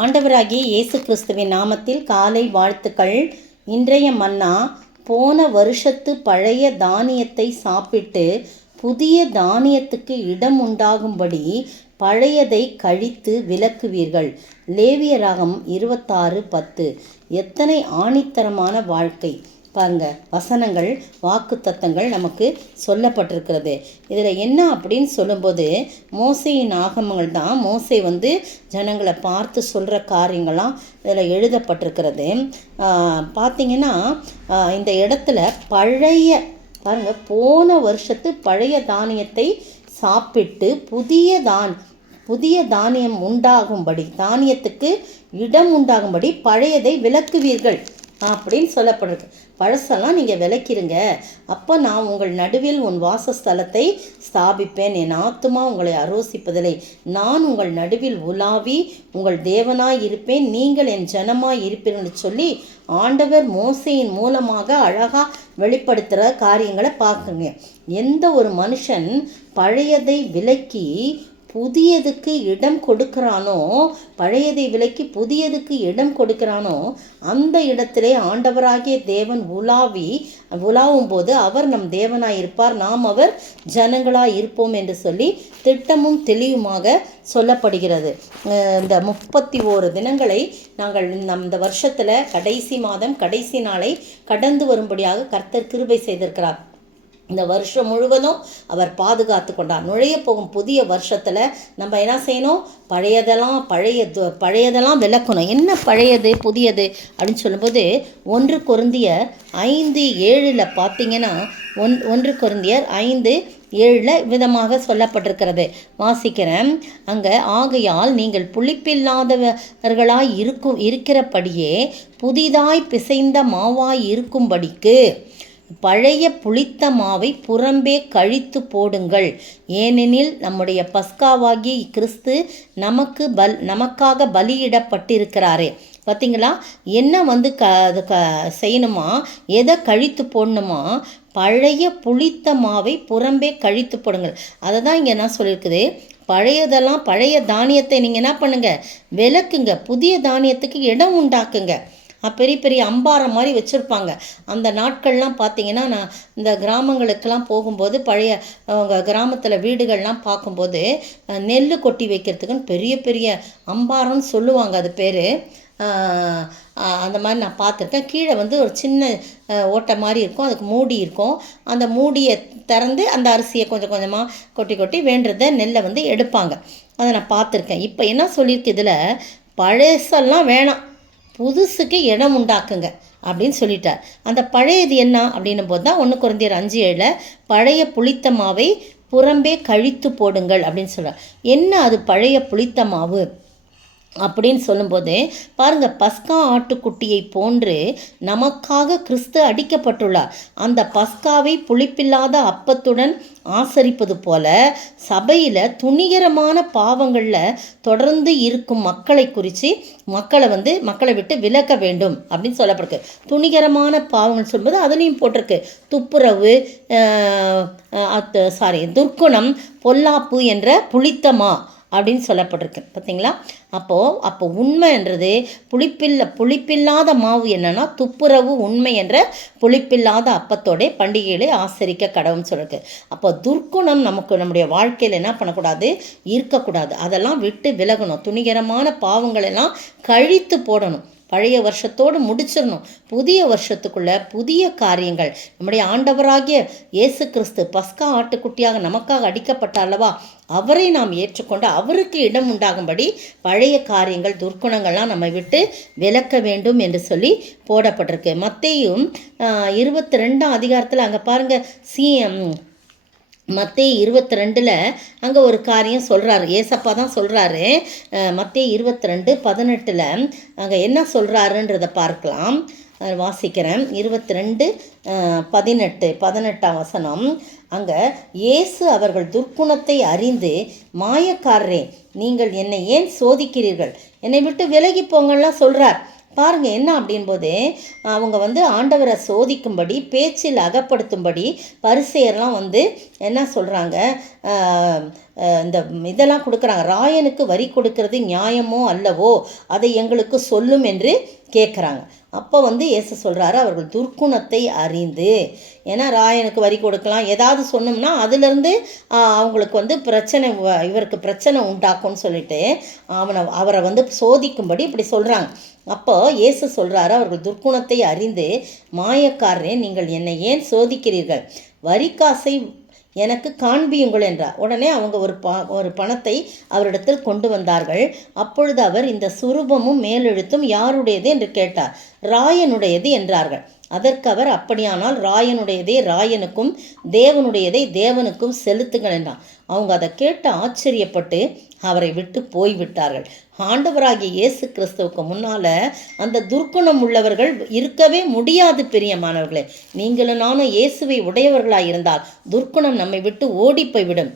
ஆண்டவராகிய இயேசு கிறிஸ்துவின் நாமத்தில் காலை வாழ்த்துக்கள். இன்றைய மன்னா, போன வருஷத்து பழைய தானியத்தை சாப்பிட்டு புதிய தானியத்துக்கு இடம் உண்டாகும்படி பழையதை கழித்து விலக்குவீர்கள். லேவியராகம் 26:10. எத்தனை ஆணித்தரமான வாழ்க்கை பாருங்க. வசனங்கள், வாக்கு தத்தங்கள் நமக்கு சொல்லப்பட்டிருக்கிறது. இதில் என்ன அப்படின்னு சொல்லும்போது, மோசையின் ஆகமங்கள் தான். மோசை ஜனங்களை பார்த்து சொல்கிற காரியங்கள்லாம் இதில் எழுதப்பட்டிருக்கிறது. பார்த்திங்கன்னா இந்த இடத்துல பாருங்க, போன வருஷத்து பழைய தானியத்தை சாப்பிட்டு புதிய தானியம் உண்டாகும்படி, தானியத்துக்கு இடம் உண்டாகும்படி பழையதை விலக்குவீர்கள் அப்படின்னு சொல்லப்படுறது. பழசெல்லாம் நீங்கள் விலக்கிடுங்க, அப்போ நான் உங்கள் நடுவில் உன் வாசஸ்தலத்தை ஸ்தாபிப்பேன். என் ஆத்துமா உங்களை அரோசிப்பதில்லை. நான் உங்கள் நடுவில் உலாவி உங்கள் தேவனாய் இருப்பேன், நீங்கள் என் ஜனமாய் இருப்பீர்கள் சொல்லி ஆண்டவர் மோசையின் மூலமாக அழகாக வெளிப்படுத்துகிற காரியங்களை பார்க்குங்க. எந்த ஒரு மனுஷன் பழையதை விலக்கி புதியதுக்கு இடம் கொடுக்கிறானோ, பழையதை விலக்கி புதியதுக்கு இடம் கொடுக்கிறானோ, அந்த இடத்திலே ஆண்டவராகிய தேவன் உலாவும் போது அவர் நம் தேவனாய் இருப்பார், நாம் அவர் ஜனங்களாய் இருப்போம் என்று சொல்லி திட்டமும் தெளிவுமாக சொல்லப்படுகிறது. இந்த 31 தினங்களை நாங்கள் இந்த வருஷத்தில் கடைசி மாதம் கடைசி நாளை கடந்து வரும்படியாக கர்த்தர் கிருபை செய்திருக்கிறார். இந்த வருஷம் முழுவதும் அவர் பாதுகாத்து கொண்டார். நுழைய போகும் புதிய வருஷத்தில் நம்ம என்ன செய்யணும்? பழையதெல்லாம் விளக்கணும். என்ன பழையது புதியது அப்படின்னு சொல்லும்போது 1 கொரிந்தியர் 5:7 பார்த்தீங்கன்னா 1 கொரிந்தியர் 5:7 விதமாக சொல்லப்பட்டிருக்கிறது. வாசிக்கிறேன். அங்கே, ஆகையால் நீங்கள் புளிப்பில்லாதவர்களாய் இருக்கிறபடியே புதிதாய் பிசைந்த மாவாய் இருக்கும்படிக்கு பழைய புளித்த மாவை புறம்பே கழித்து போடுங்கள். ஏனெனில் நம்முடைய பஸ்காவாகிய கிறிஸ்து நமக்காக பலியிடப்பட்டிருக்கிறாரே. பார்த்தீங்களா? என்ன செய்யணுமா? எதை கழித்து போடணுமா? பழைய புளித்த மாவை புறம்பே கழித்து போடுங்கள். அதை தான் இங்கே என்ன சொல்லியிருக்குது. பழைய தானியத்தை நீங்கள் என்ன பண்ணுங்க? விலக்குங்க. புதிய தானியத்துக்கு இடம் உண்டாக்குங்க. பெரிய பெரிய அம்பாரம் மாதிரி வச்சுருப்பாங்க. அந்த நாட்கள்லாம் பார்த்திங்கன்னா, நான் இந்த கிராமங்களுக்கெல்லாம் போகும்போது பழைய கிராமத்தில் வீடுகள்லாம் பார்க்கும்போது நெல் கொட்டி வைக்கிறதுக்குன்னு பெரிய பெரிய அம்பாரம்னு சொல்லுவாங்க. அது பேர் அந்த மாதிரி நான் பார்த்துருக்கேன். கீழே ஒரு சின்ன ஓட்டை மாதிரி இருக்கும், அதுக்கு மூடி இருக்கும். அந்த மூடியை திறந்து அந்த அரிசியை கொஞ்சம் கொஞ்சமாக கொட்டி வேண்டுறத நெல்லை எடுப்பாங்க. அதை நான் பார்த்துருக்கேன். இப்போ என்ன சொல்லியிருக்கு இதில், பழசெல்லாம் வேணாம், புதுசுக்கு இடம் உண்டாக்குங்க அப்படின்னு சொல்லிட்டார். அந்த பழையது என்ன அப்படின்னும் போது தான் 1 கொரிந்தியர் 5:7 பழைய புளித்த மாவை புறம்பே கழித்து போடுங்கள் அப்படின்னு சொல்கிறார். என்ன அது பழைய புளித்த மாவு அப்படின்னு சொல்லும்போது பாருங்க, பஸ்கா ஆட்டுக்குட்டியை போன்று நமக்காக கிறிஸ்து அடிக்கப்பட்டுள்ளார். அந்த பஸ்காவை புளிப்பில்லாத அப்பத்துடன் ஆசரிப்பது போல சபையில் துணிகரமான பாவங்களில் தொடர்ந்து இருக்கும் மக்களை குறித்து மக்களை விட்டு விலக்க வேண்டும் அப்படின்னு சொல்லப்பட்டிருக்கு. துணிகரமான பாவங்கள் சொல்லும்போது அதுலேயும் போட்டிருக்கு துப்புரவு, துர்க்குணம், பொல்லாப்பு என்ற புளித்தமா அப்படின்னு சொல்லப்பட்டிருக்கு. பார்த்தீங்களா? அப்போ உண்மைன்றது புளிப்பில்லாத மாவு என்னன்னா துப்புரவு, உண்மை என்ற புளிப்பில்லாத அப்பத்தோட பண்டிகைகளை ஆசரிக்க கடவுள்னு சொல்லிருக்கு. அப்போ துர்க்குணம் நம்முடைய வாழ்க்கையில் என்ன பண்ணக்கூடாது? இருக்கக்கூடாது. அதெல்லாம் விட்டு விலகணும். துணிகரமான பாவங்கள் எல்லாம் கழித்து போடணும். பழைய வருஷத்தோடு முடிச்சிடணும். புதிய வருஷத்துக்குள்ள புதிய காரியங்கள். நம்முடைய ஆண்டவராகிய இயேசு கிறிஸ்து பஸ்கா ஆட்டுக்குட்டியாக நமக்காக அடிக்கப்பட்டார் அல்லவா? அவரை நாம் ஏற்றுக்கொண்டு அவருக்கு இடம் உண்டாகும்படி பழைய காரியங்கள், துர்க்குணங்கள்லாம் நம்ம விட்டு விலக்க வேண்டும் என்று சொல்லி போடப்பட்டிருக்கு. மத்தேயு 22 அதிகாரத்தில் அங்கே பாருங்கள், மத்தேயு 22 அங்கே ஒரு காரியம் சொல்கிறாரு. ஏசப்பா தான் சொல்கிறாரு. மத்தேயு 22:18 அங்கே என்ன சொல்கிறாருன்றதை பார்க்கலாம். வாசிக்கிறேன். 22:18 வசனம். அங்கே, இயேசு அவர்கள் துர்க்குணத்தை அறிந்து, மாயக்காரரே, நீங்கள் என்னை ஏன் சோதிக்கிறீர்கள்? என்னை விட்டு விலகி போங்கள்லாம் சொல்கிறார். பாருங்கள் என்ன அப்படின்போது, அவங்க ஆண்டவரை சோதிக்கும்படி, பேச்சில் அகப்படுத்தும்படி பரிசேயர்லாம் என்ன சொல்கிறாங்க, இந்த இதெல்லாம் கொடுக்குறாங்க. ராயனுக்கு வரி கொடுக்கறது நியாயமோ அல்லவோ, அதை எங்களுக்கு சொல்லும் என்று கேட்குறாங்க. அப்போ இயேசு சொல்கிறாரு, அவர்கள் துர்க்குணத்தை அறிந்து. ஏன்னா ராயனுக்கு வரி கொடுக்கலாம் ஏதாவது சொன்னோம்னா அதுலேருந்து அவங்களுக்கு பிரச்சனை, இவருக்கு பிரச்சனை உண்டாக்கும்னு சொல்லிட்டு அவரை சோதிக்கும்படி இப்படி சொல்கிறாங்க. அப்போ இயேசு சொல்கிறாரு, அவர்கள் துர்க்குணத்தை அறிந்து, மாயக்காரரே நீங்கள் என்னை ஏன் சோதிக்கிறீர்கள்? வரிக்காசை எனக்கு காண்பியுங்கள் என்றார். உடனே அவங்க ஒரு பணத்தை அவரிடத்தில் கொண்டு வந்தார்கள். அப்பொழுது அவர், இந்த சுரூபமும் மேலெழுத்தும் யாருடையது என்று கேட்டார். ராயனுடையது என்றார்கள். அதற்கு அவர், அப்படியானால் ராயனுடையதே ராயனுக்கும் தேவனுடையதை தேவனுக்கும் செலுத்துங்கள் என்றான். அவங்க அதை கேட்டு ஆச்சரியப்பட்டு அவரை விட்டு போய்விட்டார்கள். ஆண்டவராகிய இயேசு கிறிஸ்துவுக்கு முன்னால் அந்த துர்க்குணம் உள்ளவர்கள் இருக்கவே முடியாது. பிரியமானவர்களே, நீங்களும் நானும் இயேசுவை உடையவர்களாக இருந்தால் துர்க்குணம் நம்மை விட்டு ஓடி போய்விடும்.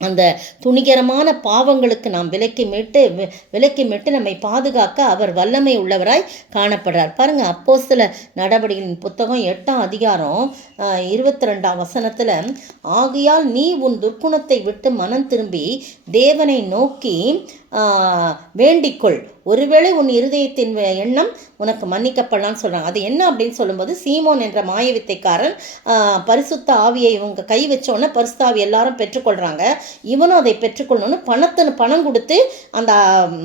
அந்த துணிகரமான பாவங்களுக்கு நாம் விலக்கி மீட்டு நம்மை பாதுகாக்க அவர் வல்லமை உள்ளவராய் காணப்படுறார். பாருங்கள், அப்போஸ்தல நடவடிக்கைகளின் புத்தகம் 8ஆம் அதிகாரம் 22ஆம் வசனத்தில், ஆகையால் நீ உன் துர்க்குணத்தை விட்டு மனம் திரும்பி தேவனை நோக்கி வேண்டிக்கொள், ஒருவேளை உன் இருதயத்தின் எண்ணம் உனக்கு மன்னிக்கப்படலான்னு சொல்கிறாங்க. அது என்ன அப்படின்னு சொல்லும்போது, சீமோன் என்ற மாயவித்தைக்காரன் பரிசுத்த ஆவியை இவங்க கை வச்சோன்னே பரிசுத்த ஆவி எல்லாரும் பெற்றுக்கொள்கிறாங்க. இவனும் அதை பெற்றுக்கொள்ளணும்னு பணம் கொடுத்து அந்த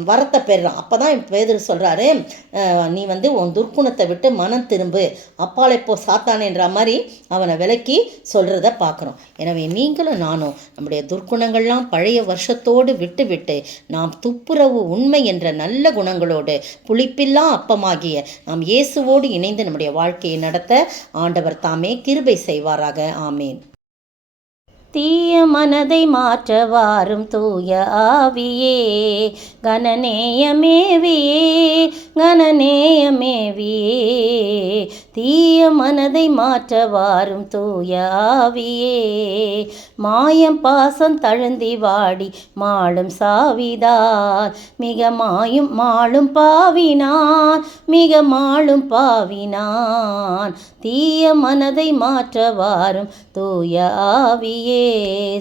வரத்தை பெறுறான். அப்போ தான் பேதுரு சொல்கிறாரு, நீ உன் துர்க்குணத்தை விட்டு மனம் திரும்பு, அப்பாலை போ சாத்தானே என்ற மாதிரி அவனை விலக்கி சொல்கிறத பார்க்குறோம். எனவே நீங்களும் நானும் நம்முடைய துர்க்குணங்கள்லாம் பழைய வருஷத்தோடு விட்டு நாம் துப்புரவு உண்மை என்ற நல்ல குணங்களோடு புளிப்பில்லா அப்பமாகிய நாம் இயேசுவோடு இணைந்து நம்முடைய வாழ்க்கையை நடத்த ஆண்டவர் தாமே கிருபை செய்வாராக. ஆமேன். தீய மனதை மாற்ற வாரும் தூய ஆவியே, கனநேயமேவியே தீய மனதை மாற்ற வாரும் தூய ஆவியே, மாயம் பாசம் தழுந்தி வாடி மாளும் சாவிதார், மிக மாளும் பாவினான் தீய மனதை மாற்ற வாரும் தூய ஆவியே.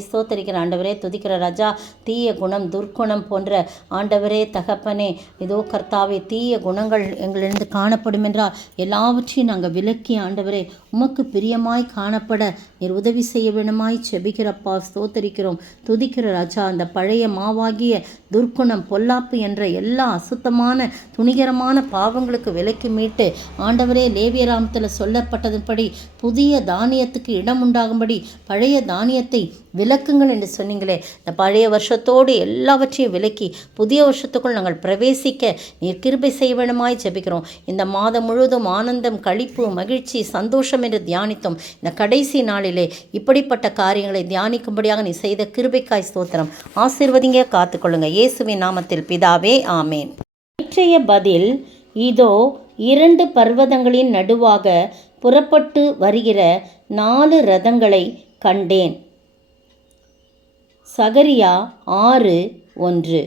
ஸ்தோத்திரிக்கிற ஆண்டவரே, துதிக்கிற ராஜா, தீய குணம் துர்க்குணம் போன்ற ஆண்டவரே தகப்பனே, இதோ கர்த்தாவே, தீய குணங்கள் எங்களிலிருந்து காணப்படும் என்றால் எல்லாவற்றையும் நாங்கள் விலக்கி ஆண்டவரே உமக்கு பிரியமாய் காணப்பட நீர் உதவி செய்ய வேணுமாய் செபிக்கிறப்பா. ஸ்தோத்தரிக்கிறோம், துதிக்கிற ராஜா. அந்த பழைய மாவாகிய துர்க்குணம் பொல்லாப்பு என்ற எல்லா அசுத்தமான துணிகரமான பாவங்களுக்கு விலக்கி மீட்டு ஆண்டவரே லேவியராமத்தில் சொல்லப்பட்டதன்படி புதிய தானியத்துக்கு இடம் உண்டாகும்படி பழைய தானியத்தை விலக்குங்கள் என்று சொன்னீங்களே. இந்த பழைய வருஷத்தோடு எல்லாவற்றையும் விலக்கி புதிய வருஷத்துக்குள் நாங்கள் பிரவேசிக்க நீர் கிருபை செய்ய வேண்டுமாய் ஜெபிக்கிறோம். இந்த மாதம் முழுவதும் ஆனந்தம், களிப்பு, மகிழ்ச்சி, சந்தோஷம் என்று தியானித்தோம். இந்த கடைசி நாளிலே இப்படிப்பட்ட காரியங்களை தியானிக்கும்படியாக நீ செய்த கிருபைக்காய் ஸ்தோத்திரம். ஆசீர்வதிங்க, காத்துக்கொள்ளுங்க. இயேசுவின் நாமத்தில் பிதாவே, ஆமேன். நேற்றைய பதில், இதோ 2 பர்வதங்களின் நடுவாக புறப்பட்டு வருகிற 4 ரதங்களை கண்டேன். சகரியா 6:1.